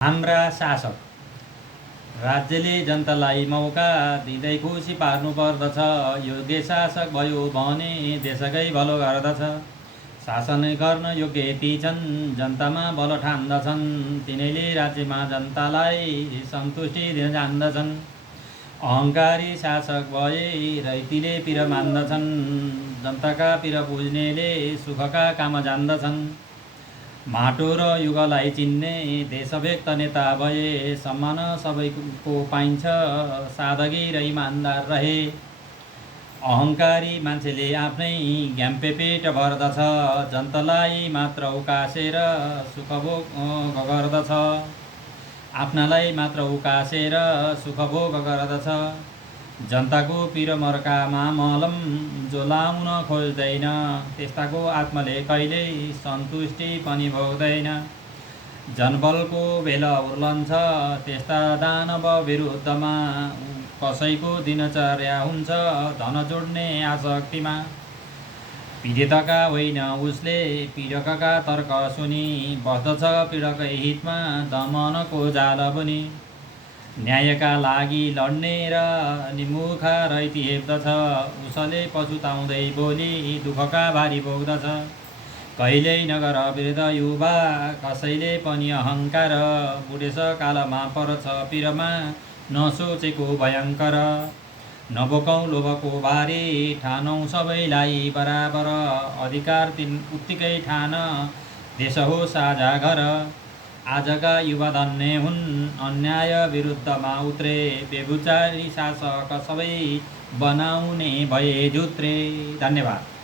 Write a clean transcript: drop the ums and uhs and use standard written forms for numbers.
हाम्रा शासक राज्यले जनतालाई मौका दिँदै खुसी पार्नु पर्दछ। योग्य शासक भयो भने देशकै भलो गर्दछ। शासन गर्न योग्य ती छन् जनतामा बल ठान्दछन्, तिनैले राज्यमा जनतालाई सन्तुष्टि दिन जान्दछन्। अहङ्कारी शासक भए रैतीले पिर मान्दछन्, जनताका पिर बुझ्नेले सुखका काम जान्दछन्। माटो र युगलाई चिन्ने देशभक्त नेता भए सम्मान सबैको पाइन्छ, सादगी र इमान्दार रहे। अहङ्कारी मान्छेले आफ्नै घ्याम्पे पेट भर्दछ, जनतालाई मात्र उकासेर सुखभोग गर्दछ। आफ्नालाई मात्र उकासेर सुखभोग गर्दछ। जनताको पिर मर्कामा मलम जो लाउन खोज्दैन, त्यस्ताको आत्माले कहिल्यै सन्तुष्टि पनि भोग्दैन। जनबलको भेल उर्लन्छ त्यस्ता दानव विरुद्धमा, कसैको दिनचर्या हुन्छ धन जोड्ने आसक्तिमा। पीडितका होइन उसले पीडकका तर्क सुनि, बस्दछ पीडकै हितमा दमनको जाल बुनी। न्यायका लागि लड्ने र निमुखा रैती हेप्दछ, उसले पछुताउँदै बोली दुःखका भारी भोग्दछ। कहिल्यै नगर वृद्ध युवा कसैले पनि अहङ्कार, बुढेसकालमा पर्छ पिरमा नसोचेको भयङ्कर। नबोकौँ लोभको भारी, ठानौँ सबैलाई बराबर, अधिकार उत्तिकै ठान देश हो साझा घर। आजका युवा धन्य हुन् अन्याय विरुद्धमा उत्रे, बेबुचारी शासक सबै बनाउने भए झुत्रे। धन्यवाद।